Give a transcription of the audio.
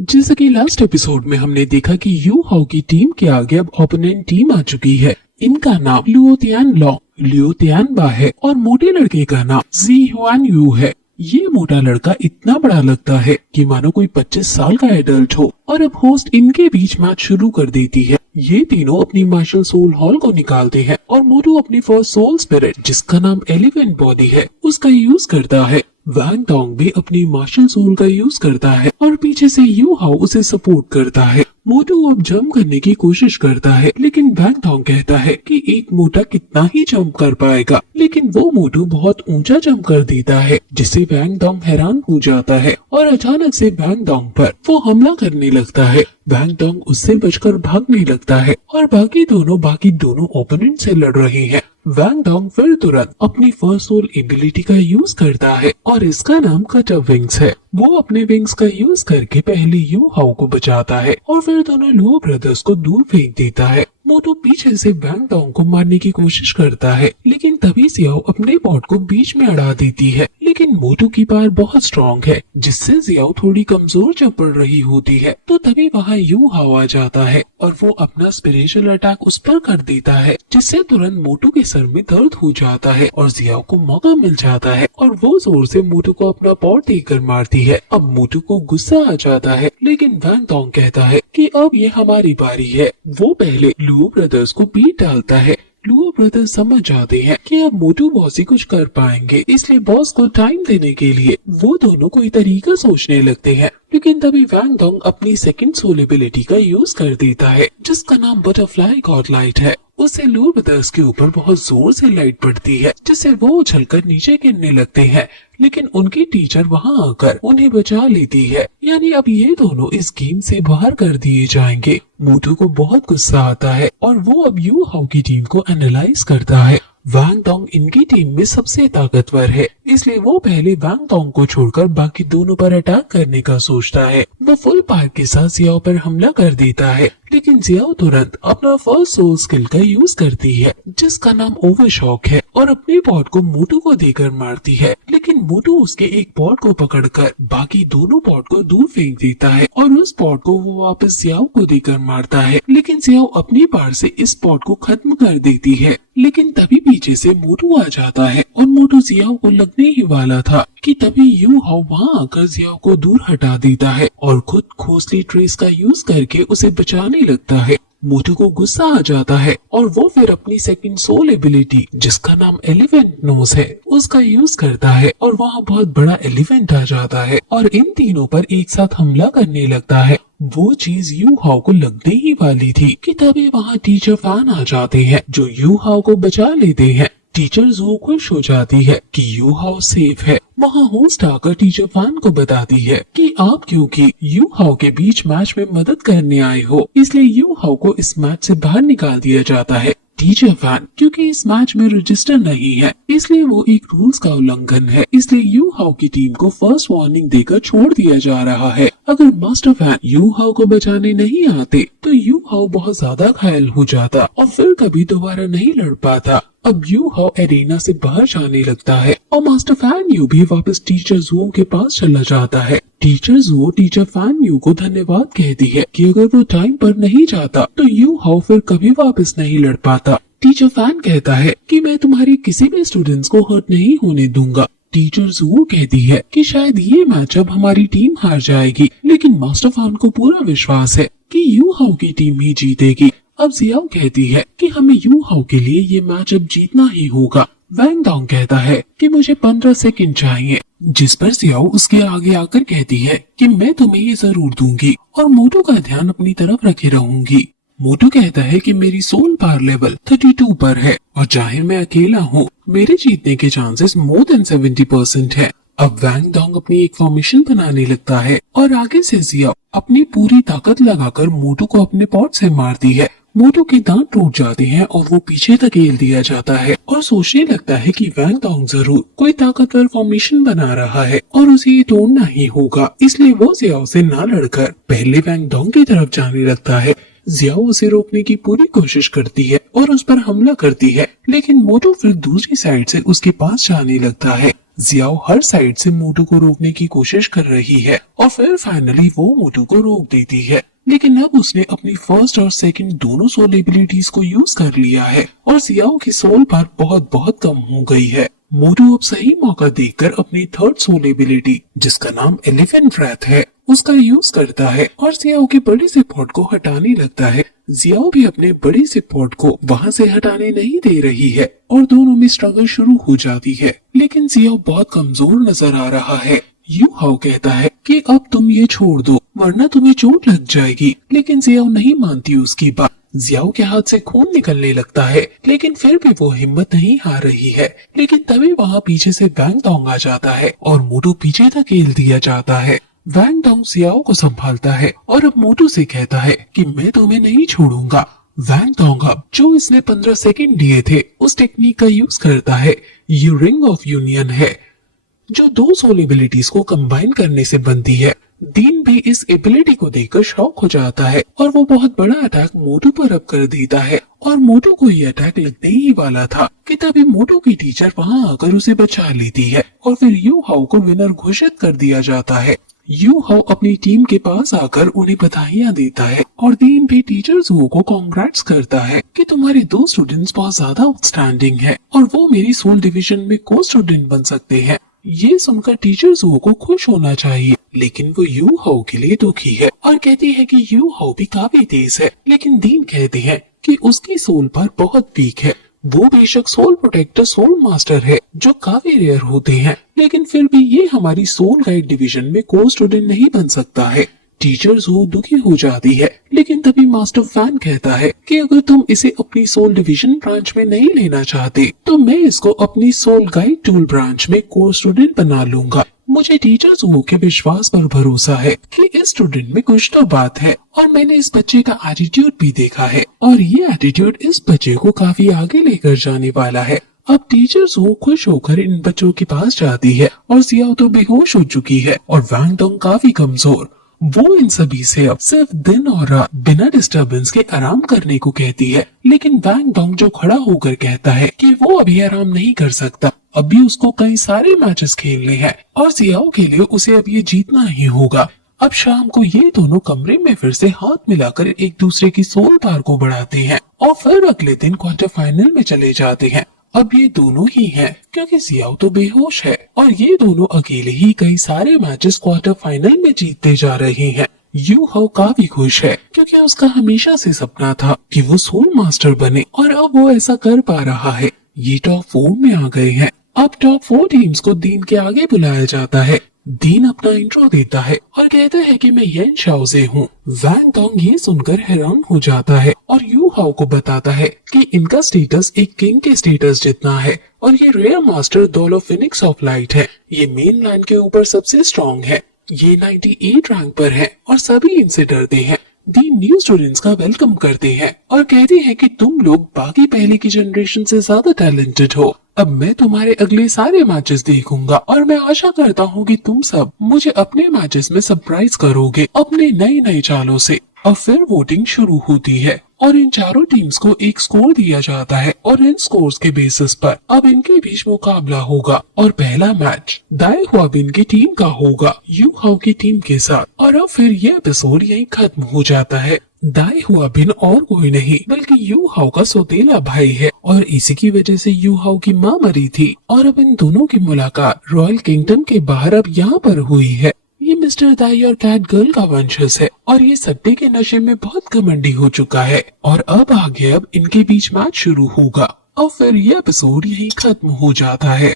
जैसे कि last episode में हमने देखा कि यू हाउ की टीम के आगे अब ओपोनेंट टीम आ चुकी है। इनका नाम लियो तियान लॉन्ग, लियो तियान बा है और मोटे लड़के का नाम जी ह्वान यू है। ये मोटा लड़का इतना बड़ा लगता है कि मानो कोई 25 साल का एडल्ट हो। और अब होस्ट इनके बीच मैच शुरू कर देती है। ये तीनों अपनी मार्शल सोल हॉल को निकालते हैं और मोटू अपनी फर्स्ट सोल स्पिरिट जिसका नाम एलिफेंट बॉडी है उसका यूज करता है। वैंग डोंग भी अपनी मार्शल सोल का यूज करता है और पीछे से यू हाउ उसे सपोर्ट करता है। मोटू अब जंप करने की कोशिश करता है लेकिन वैंग डोंग कहता है कि एक मोटा कितना ही जंप कर पाएगा, लेकिन वो मोटू बहुत ऊंचा जंप कर देता है जिससे वैंग डोंग हैरान हो जाता है और अचानक से वैंग डोंग पर वो हमला करने लगता है। वैंग डोंग उससे बचकर भागने लगता है और बाकी दोनों ओपोनेंट से लड़ रहे हैं। वैंग डोंग फिर तुरंत अपनी फर्स्ट सोल एबिलिटी का यूज करता है और इसका नाम कट ऑफ विंग्स है। वो अपने विंग्स का यूज करके पहले यू हाउ को बचाता है और फिर दोनों लुओ ब्रदर्स को दूर फेंक देता है। मोटू पीछे से वैंग डोंग को मारने की कोशिश करता है लेकिन तभी जियाओ अपने बॉट को बीच में अड़ा देती है, लेकिन मोटू की पावर बहुत स्ट्रॉन्ग है जिससे जियाओ थोड़ी कमजोर जब पड़ रही होती है। तो तभी वहाँ यू हाउ आ जाता है और वो अपना स्पिरिचुअल अटैक उस पर कर देता है जिससे तुरंत मोटू के सर में दर्द हो जाता है और जियाओ को मौका मिल जाता है और वो जोर से मोटू को अपना पॉट देकर मारती है। अब मोटू को गुस्सा आ जाता है लेकिन वैंग डोंग कहता है कि अब ये हमारी बारी है। वो पहले लुओ ब्रदर्स को पीट डालता है। लुओ ब्रदर्स समझ जाते हैं कि अब मोटू बॉस ही कुछ कर पाएंगे, इसलिए बॉस को टाइम देने के लिए वो दोनों कोई तरीका सोचने लगते हैं। लेकिन तभी वैंग डोंग अपनी सेकंड सोल एबिलिटी का यूज कर देता है जिसका नाम बटरफ्लाई गॉड लाइट है। उससे लुओ ब्रदर्स के ऊपर बहुत जोर से लाइट पड़ती है जिससे वो उछलकर नीचे गिरने लगते हैं, लेकिन उनकी टीचर वहां आकर उन्हें बचा लेती है। यानी अब ये दोनों इस गेम से बाहर कर दिए जाएंगे। मोटू को बहुत गुस्सा आता है और वो अब यू हाउ की टीम को एनालाइज करता है। वैंग डोंग इनकी टीम में सबसे ताकतवर है, इसलिए वो पहले वैंग डोंग को छोड़कर बाकी दोनों पर अटैक करने का सोचता है। वो फुल पावर के साथ जियाओ पर हमला कर देता है लेकिन जियाओ तुरंत अपना फर्स्ट सोल स्किल का यूज करती है जिसका नाम ओवरशॉक है और अपने पॉट को मोटू को देकर मारती है, लेकिन मोटू उसके एक पॉट को पकड़कर बाकी दोनों पॉट को दूर फेंक देता है और उस पॉट को वो वापस जियाओ को देकर मारता है। लेकिन जियाओ अपनी पावर से इस पॉट को खत्म कर देती है, लेकिन तभी पीछे से मोटू आ जाता है और मोटू जियाओ को लगने ही वाला था कि तभी यू हाउ वहाँ आकर जियाओ को दूर हटा देता है और खुद खोसली ट्रेस का यूज करके उसे बचाने लगता है। मोटू को गुस्सा आ जाता है और वो फिर अपनी सेकंड सोल एबिलिटी जिसका नाम एलिफेंट नोज है उसका यूज करता है और वहाँ बहुत बड़ा एलिफेंट आ जाता है और इन तीनों पर एक साथ हमला करने लगता है। वो चीज यू हाउ को लगने ही वाली थी कि तभी वहाँ टीचर फैन आ जाते हैं जो यू हाउ को बचा लेते हैं। टीचर जो खुश हो जाती है कि यू हाउ सेफ है। वहाँ होस्ट आकर टीचर फैन को बताती है कि आप क्योंकि यू हाउ के बीच मैच में मदद करने आए हो, इसलिए यू हाउ को इस मैच से बाहर निकाल दिया जाता है। टीचर फैन क्योंकि इस मैच में रजिस्टर नहीं है इसलिए वो एक रूल्स का उल्लंघन है, इसलिए यू हाउ की टीम को फर्स्ट वार्निंग देकर छोड़ दिया जा रहा है। अगर मास्टर फैन यू हाउ को बचाने नहीं आते तो यू हाउ बहुत ज्यादा घायल हो जाता और फिर कभी दोबारा नहीं लड़ पाता। अब यू हाउ एरेना से बाहर जाने लगता है और मास्टर फैन यू भी वापस टीचर जुओ के पास चला जाता है। टीचर जुओ टीचर फैन यू को धन्यवाद कहती है कि अगर वो टाइम पर नहीं जाता तो यू हाउ फिर कभी वापस नहीं लड़ पाता। टीचर फैन कहता है कि मैं तुम्हारे किसी भी स्टूडेंट्स को हर्ट नहीं होने दूंगा। टीचर जुओ कहती है कि शायद ये मैच अब हमारी टीम हार जाएगी, लेकिन मास्टर फैन को पूरा विश्वास है कि यू हाउ की टीम ही जीतेगी। अब जियाओ कहती है कि हमें यू हाउ के लिए ये मैच अब जीतना ही होगा। वैंग डोंग कहता है कि मुझे 15 सेकंड चाहिए, जिस पर जियाओ उसके आगे आकर कहती है कि मैं तुम्हें ये जरूर दूंगी और मोटू का ध्यान अपनी तरफ रखे रहूंगी। मोटू कहता है कि मेरी सोल पावर लेवल 32 पर है और चाहे मैं अकेला हूँ मेरे जीतने के चांसेस मोर देन 70% है। अब वैंग डोंग अपनी एक फॉर्मेशन बनाने लगता है और आगे से जियाओ अपनी पूरी ताकत लगाकर मोटू को अपने पॉट से मारती है। मोटू के दांत टूट जाते हैं और वो पीछे धकेल दिया जाता है और सोचने लगता है कि वैंग डोंग जरूर कोई ताकतवर फॉर्मेशन बना रहा है और उसे ये तोड़ना ही होगा, इसलिए वो जियाओ से ना लड़कर पहले वैंग डोंग की तरफ जाने लगता है। जियाओ उसे रोकने की पूरी कोशिश करती है और उस पर हमला करती है, लेकिन मोटू फिर दूसरी साइड से उसके पास जाने लगता है। जियाओ हर साइड से मोटू को रोकने की कोशिश कर रही है और फिर फाइनली वो मोटू को रोक देती है। लेकिन अब उसने अपनी फर्स्ट और सेकंड दोनों सोल एबिलिटीज को यूज कर लिया है और जियाओ की सोल पावर बहुत बहुत कम हो गई है। मोटू अब सही मौका देखकर अपनी थर्ड सोल एबिलिटी, जिसका नाम एलिफेंट ब्रेथ है, उसका यूज करता है और जियाओ के बड़े से पॉट को हटाने लगता है। जियाओ भी अपने बड़े से पॉट को वहाँ से हटाने नहीं दे रही है और दोनों में स्ट्रगल शुरू हो जाती है। लेकिन जियाओ बहुत कमजोर नजर आ रहा है। यू हाउ कहता है कि अब तुम ये छोड़ दो वरना तुम्हें चोट लग जाएगी, लेकिन जियाओ नहीं मानती उसकी बात। जियाओ के हाथ से खून निकलने लगता है, लेकिन फिर भी वो हिम्मत नहीं हार रही है। लेकिन तभी वहाँ पीछे से वैंग डोंग आ जाता है और मोटू पीछे धकेल दिया जाता है। वैंग डोंग जियाओ को संभालता है और अब मोटू से कहता है कि मैं तुम्हें नहीं छोड़ूंगा। वैंग डोंग अब जो इसने 15 सेकंड दिए थे उस टेक्निक का यूज करता है। ये रिंग ऑफ यूनियन है जो दो सोल एबिलिटीज को कंबाइन करने से बनती है। दीन भी इस एबिलिटी को देखकर शॉक हो जाता है और वो बहुत बड़ा अटैक मोटू पर अब कर देता है और मोटू को ये अटैक लगने ही वाला था कि तभी मोटू की टीचर वहाँ आकर उसे बचा लेती है और फिर यू हाउ को विनर घोषित कर दिया जाता है। यू हाउ अपनी टीम के पास आकर उन्हें बधाइयाँ देता है और दीन भी टीचर जुओ को कांग्रेट्स करता है कि तुम्हारे दो स्टूडेंट्स बहुत ज्यादा आउटस्टैंडिंग है और वो मेरी सोल डिवीजन में को स्टूडेंट बन सकते हैं। ये सुनकर टीचर जुओ को खुश होना चाहिए, लेकिन वो यू हाउ के लिए दुखी है और कहती है कि यू हाउ भी काफी तेज है। लेकिन दीन कहते हैं कि उसकी सोल पर बहुत वीक है। वो बेशक सोल प्रोटेक्टर सोल मास्टर है जो काफी रेयर होते हैं, लेकिन फिर भी ये हमारी सोल गाइड डिवीजन में को स्टूडेंट नहीं बन सकता है। टीचर जू दुखी हो जाती है, लेकिन तभी मास्टर फैन कहता है कि अगर तुम इसे अपनी सोल डिवीजन ब्रांच में नहीं लेना चाहते तो मैं इसको अपनी सोल गाइड टूल ब्रांच में कोर स्टूडेंट बना लूंगा। मुझे टीचर जू के विश्वास पर भरोसा है कि इस स्टूडेंट में कुछ तो बात है और मैंने इस बच्चे का एटीट्यूड भी देखा है और ये एटीट्यूड इस बच्चे को काफी आगे लेकर जाने वाला है। अब टीचर जू खुश होकर इन बच्चों के पास जाती है और जियाओ तो बेहोश हो चुकी है और वैंग डोंग काफी कमजोर। वो इन सभी से अब सिर्फ दिन और रात बिना डिस्टरबेंस के आराम करने को कहती है, लेकिन वैंग डोंग जो खड़ा होकर कहता है कि वो अभी आराम नहीं कर सकता, अभी उसको कई सारे मैचेस खेलने हैं और जियाओ के लिए उसे अब ये जीतना ही होगा। अब शाम को ये दोनों कमरे में फिर से हाथ मिलाकर एक दूसरे की सोल पावर को बढ़ाते हैं और फिर अगले दिन क्वार्टर फाइनल में चले जाते हैं। अब ये दोनों ही हैं क्योंकि जियाओ तो बेहोश है और ये दोनों अकेले ही कई सारे मैचेस क्वार्टर फाइनल में जीतते जा रहे हैं। यू हाउ काफी खुश है क्योंकि उसका हमेशा से सपना था कि वो सोल मास्टर बने और अब वो ऐसा कर पा रहा है। ये टॉप 4 में आ गए हैं। अब टॉप 4 टीम्स को दीन के आगे बुलाया जाता है। दीन अपना इंट्रो देता है और कहता है कि मैं येन शाओजे हूँ। वैंग डोंग ये सुनकर हैरान हो जाता है और यू हाउ को बताता है कि इनका स्टेटस एक किंग के स्टेटस जितना है और ये रेयर मास्टर दोलो फिनिक्स ऑफ लाइट है। ये मेन लाइन के ऊपर सबसे स्ट्रॉन्ग है। ये 98 रैंक पर है और सभी इनसे डरते हैं। दीन न्यू स्टूडेंट्स का वेलकम करते हैं और कहते हैं कि तुम लोग बाकी पहले की जनरेशन से ज्यादा टैलेंटेड हो। अब मैं तुम्हारे अगले सारे मैचेस देखूंगा और मैं आशा करता हूँ कि तुम सब मुझे अपने मैचेस में सरप्राइज करोगे अपने नए नए चालों से। अब फिर वोटिंग शुरू होती है और इन चारों टीम्स को एक स्कोर दिया जाता है और इन स्कोर्स के बेसिस पर अब इनके बीच मुकाबला होगा और पहला मैच दाई हुआबिन की टीम का होगा यू हाउ की टीम के साथ। और अब फिर ये एपिसोड यहीं खत्म हो जाता है। दाई हुआबिन और कोई नहीं बल्कि यू हाउ का सौतेला भाई है और इसी की वजह से यू हाउ की माँ मरी थी और अब इन दोनों की मुलाकात रॉयल किंगडम के बाहर अब यहाँ पर हुई है। ये मिस्टर दाई और कैट गर्ल का वंशज है और ये सट्टे के नशे में बहुत घमंडी हो चुका है और अब आगे अब इनके बीच मैच शुरू होगा और फिर ये एपिसोड यहीं खत्म हो जाता है।